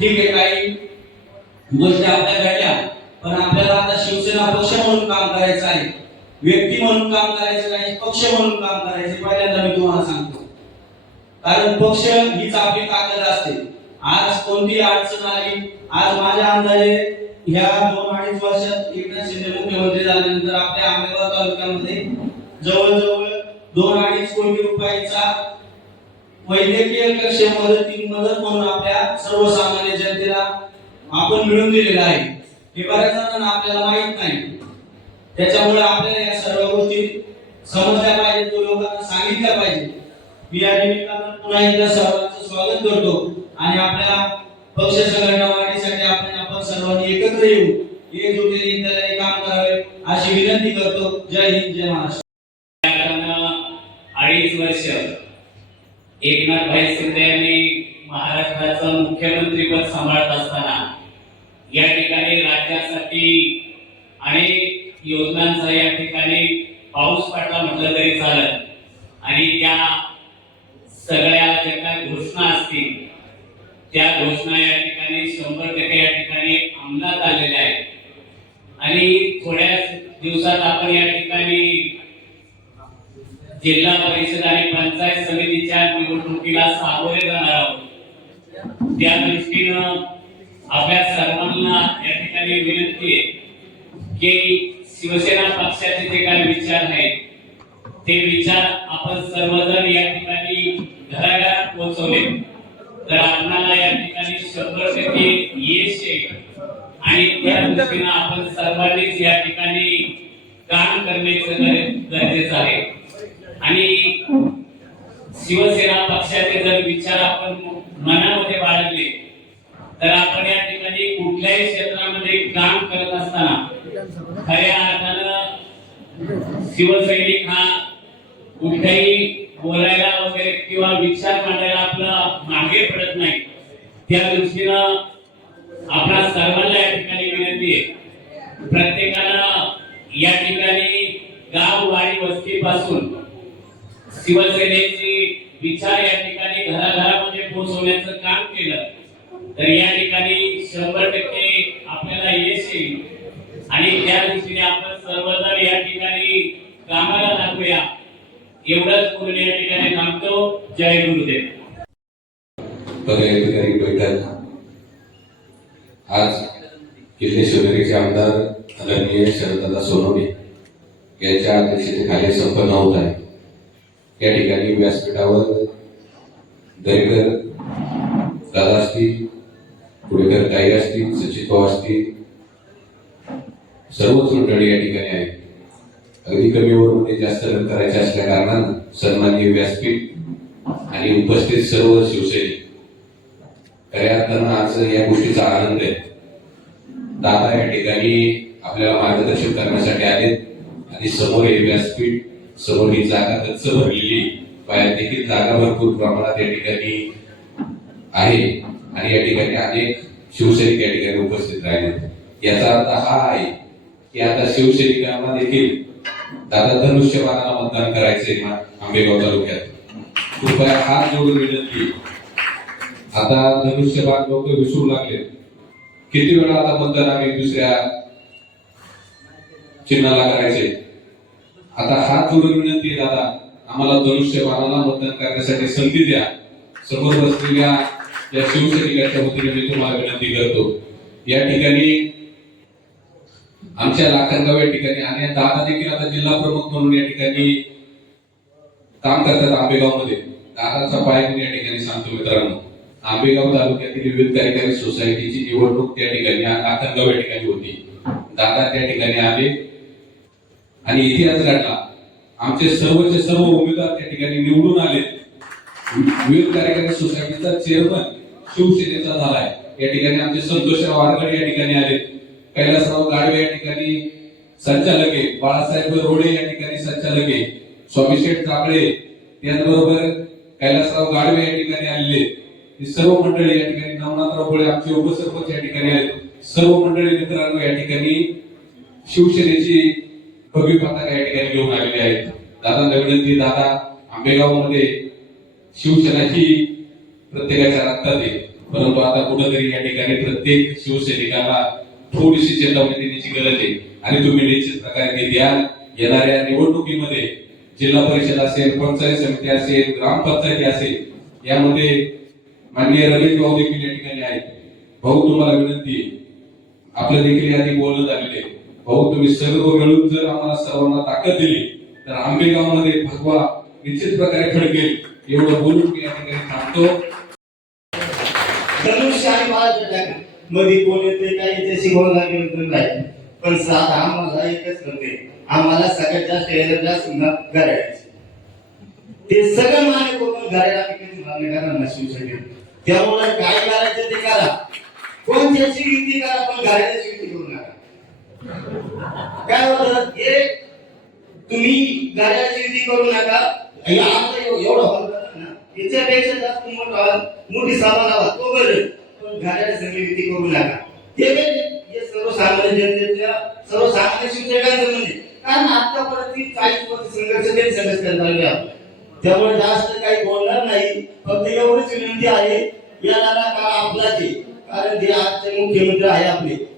ठीक आहे काही गोष्टी आपल्या घडल्या पण आपल्याला आता शिवसेना पक्ष म्हणून काम करायचं आहे. व्यक्ती म्हणून काम करायचं नाही पक्ष म्हणून काम करायचे पहिल्यांदा मी तुम्हाला सांगतो. कारण पक्ष हीच आपली ताकद असते. आज कोणती अडचण आली आज माझ्या अंदाजे ह्या दोन अडीच वर्षात एकनाथ शिंदे मुख्यमंत्री झाल्यानंतर आपल्या आंबेगाव तालुक्यामध्ये जवळजवळ दोन अडीच कोटी रुपयाचा वैद्यकीय कक्ष ती मदत म्हणून आपल्या सर्वसामान्य जनतेला आपण मिळून दिलेलं आहे. हे बऱ्याच जणांना आपल्याला माहीत नाही. त्याच्यामुळे आपल्याला या सर्व गोष्टी समजल्या पाहिजे तो लोकांना सांगितल्या पाहिजे. मी या निमित्तानं पुन्हा एकदा सर्वांचं स्वागत करतो. आणि आपल्या पक्ष संघटना वाढीसाठी आपण आपण सर्वांनी एकत्र येऊ. एकजुटीने त्याला काम करावे अशी विनंती करतो. जय हिंद जय महाराष्ट्र. अडीच वर्ष. एकनाथ भाई शिंदे यांनी महाराष्ट्राचं मुख्यमंत्रीपद सांभाळत असताना या ठिकाणी राज्यासाठी अनेक योजनांचा या ठिकाणी पाऊस पाडला म्हटलं तरी चालत आणि त्या सगळ्या ज्या काय घोषणा असतील त्या घोषणा या ठिकाणी शंभर टक्के या ठिकाणी अंमलात आलेल्या आहेत. आणि थोड्याच दिवसात आपण या जिल्हा परिषद आणि पंचायत समितीच्या निवडणुकीला सामोरे जाणार आहोत. त्या दृष्टीनं आपल्या सर्वांना या ठिकाणी विनंती आहे की शिवसेना पक्षाचे जे काही विचार आहेत ते विचार आपण सर्वजण या ठिकाणी घराघरात पोहोचवले. तर आपणाला या ठिकाणी शंभर टक्के यश येईल. आणि त्या दृष्टीनं आपण सर्वांनीच या ठिकाणी काम करण्याचं गरज- गरजेचं आहे. आणि शिवसेना पक्षाचे जर विचार आपण मनामध्ये बाळगले तर आपण या ठिकाणी कुठल्याही क्षेत्रामध्ये काम करत असताना खऱ्या अर्थानं शिवसैनिक हा कुठेही बोलायला वगैरे किंवा विचार मांडायला आपला मागे पडत नाही. त्या दृष्टीनं आपला सर्वांना या ठिकाणी विनंती आहे. प्रत्येकानं या ठिकाणी गाव वाडी वस्तीपासून शिवसेनेची विचार या ठिकाणी घराघरामध्ये पोहोचवण्याचं काम केलं तर या ठिकाणी शंभर टक्के आपल्याला यश येईल. आणि त्या दृष्टीने आपण सर्वजण या ठिकाणी कामाला लागूया. एवढंच बोलून या ठिकाणी थांबतो जय गुरुदेव. पदाधिकारी बैठक. आज किल्ले शिवनेरीचे आमदार आदरणीय शरददादा सोनवणे यांच्या अध्यक्षतेखाली संपन्न होत आहे. या ठिकाणी व्यासपीठावर दरेकर दादा असतील पुढेकर ताई असतील सचिन भाऊ असतील सर्वच मंडळी या ठिकाणी आहेत. अगदी कमी ओव्हरमध्ये म्हणजे जास्त रन करायचे असल्या कारणानं सन्माननीय व्यासपीठ आणि उपस्थित सर्व शिवसैनिक. खऱ्या अर्थानं आज या गोष्टीचा आनंद आहे. दादा या ठिकाणी आपल्याला मार्गदर्शन करण्यासाठी आले आणि समोर हे व्यासपीठ समोर ही जागा गच्च भरलेली बाहेर देखील जागा भरपूर प्रमाणात या ठिकाणी आहे. आणि या ठिकाणी अनेक शिवसैनिक या ठिकाणी उपस्थित राहिले. याचा अर्थ हा आहे की आता शिवसैनिकांना देखील दादा धनुष्यबाणाला मतदान करायचे आंबेगाव तालुक्यात. कृपया हात जोडून विनंती. आता धनुष्यबाण लोक विसरू लागले. किती वेळा आता मतदान आम्ही दुसऱ्या चिन्हाला करायचे? आता हात जोडून विनंती दादा आम्हाला धनुष्यबाणाला मतदान करण्यासाठी संधी द्या. समोर बसलेल्या या शिवसैनिकाच्या वतीने मी तुम्हाला विनंती करतो. या ठिकाणी आमच्या लाखांगाव या ठिकाणी आणि दादा देखील आता जिल्हा प्रमुख म्हणून या ठिकाणी काम करतात आंबेगावमध्ये दादाचा पाय म्हणून या ठिकाणी सांगतो मित्रांनो. आंबेगाव तालुक्यातील विविध कार्यकारी सोसायटीची निवडणूक त्या ठिकाणी लाखांगाव या ठिकाणी होती. दादा त्या ठिकाणी आले. आणि इतिहास घडला आमचे सर्वचे सर्व उमेदवार त्या ठिकाणी निवडून आले विविध कार्यकारी सोसायटीचा चेअरमन शिवसेनेचा झालाय. या ठिकाणी आमचे संतोषराव वारगड या ठिकाणी आले कैलासराव गाडवे या ठिकाणी संचालक आहे. बाळासाहेब रोडे या ठिकाणी संचालक आहे. स्वामीशेठ कांबळे त्याचबरोबर कैलासराव गाडवे या ठिकाणी आलेले ही सर्व मंडळी या ठिकाणी नवनाथराव भोळे आमचे उपसरपंच या ठिकाणी आले सर्व मंडळी मित्रांनो या ठिकाणी शिवसेनेची भव्य पताका या ठिकाणी घेऊन आलेले आहेत. दादा विनंती दादा आंबेगावमध्ये शिवसेनाची प्रत्येकाच्या रक्तात आहे. परंतु आता कुठेतरी या ठिकाणी प्रत्येक शिवसैनिकाला थोडीशी चेतावणी देण्याची गरज आहे. आणि तुम्ही निश्चित प्रकारे ते द्याल. येणाऱ्या निवडणुकीमध्ये जिल्हा परिषद असेल पंचायत समिती असेल ग्रामपंचायती असेल यामध्ये माननीय रमेश भाऊ देखील या ठिकाणी आहेत. भाऊ तुम्हाला विनंती आहे. आपलं देखील यादी बोलत झालेलं आहे. भाऊ तुम्ही सर्व मिळून जर आम्हाला सर्वांना ताकद दिली तर आंबेगावमध्ये भगवा निश्चित प्रकारे फडकेल एवढं बोलून मी या ठिकाणी थांबतो. धनुष्यमध्ये कोण येते काय येते शिकवलं लागेल नाही पण साधा आम्हाला एकच करते आम्हाला सगळ्यात जास्त यायला जास्त घरायचे ते सगळं मान्य करून घरायला आम्ही कधीच मान्य करणार नाही शिवसेने त्यामुळे काय करायचं ते करा. कोणत्याची किती करा पण घरायची काय होतं? हे तुम्ही घराण्याची युती करू नका. हे आता एव- एवढं हॉल ना. याच्यापेक्षा जास्त मोठा हॉल मोठी सभा लावा तो बरं. पण घराच्या सगळी विधी करू नका. हे बरे, हे सर्वसामान्य जनतेच्या सर्वसामान्य शिवसैनिकांचं म्हणजे कारण आतापर्यंत ती चाळीस वर्ष संघर्ष तरी संघर्ष करत आलेले आहे त्यामुळे जास्त काही बोलणार नाही. फक्त एवढीच विनंती आहे येणारा काळ आपलाच आहे. कारण ते आजचे मुख्यमंत्री आहे आपले.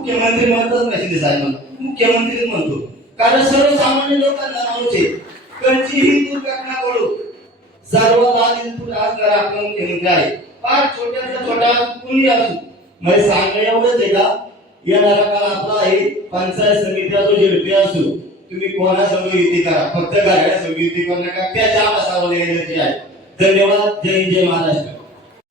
मुख्यमंत्री म्हणतच नाही शिंदे साहेबांना मुख्यमंत्रीच म्हणतो. कारण सर्वसामान्य लोकांना माणूस आहे. कोणतीही दुर्घटना घडू सर्वात आधी पुढे असणारा आपला मुख्यमंत्री आहे. फार छोट्याचा छोटा कुणी असू? म्हणजे सांगणं एवढंच आहे का? येणारा काळ आपला आहे. पंचायत समिती असो झेडपी असो तुम्ही कोणासमोर युती करा. फक्त गाड्या संघ युती करू नका. त्याच्या आम्हाला सावली एनर्जी आहे. धन्यवाद. जय हिंद, जय महाराष्ट्र.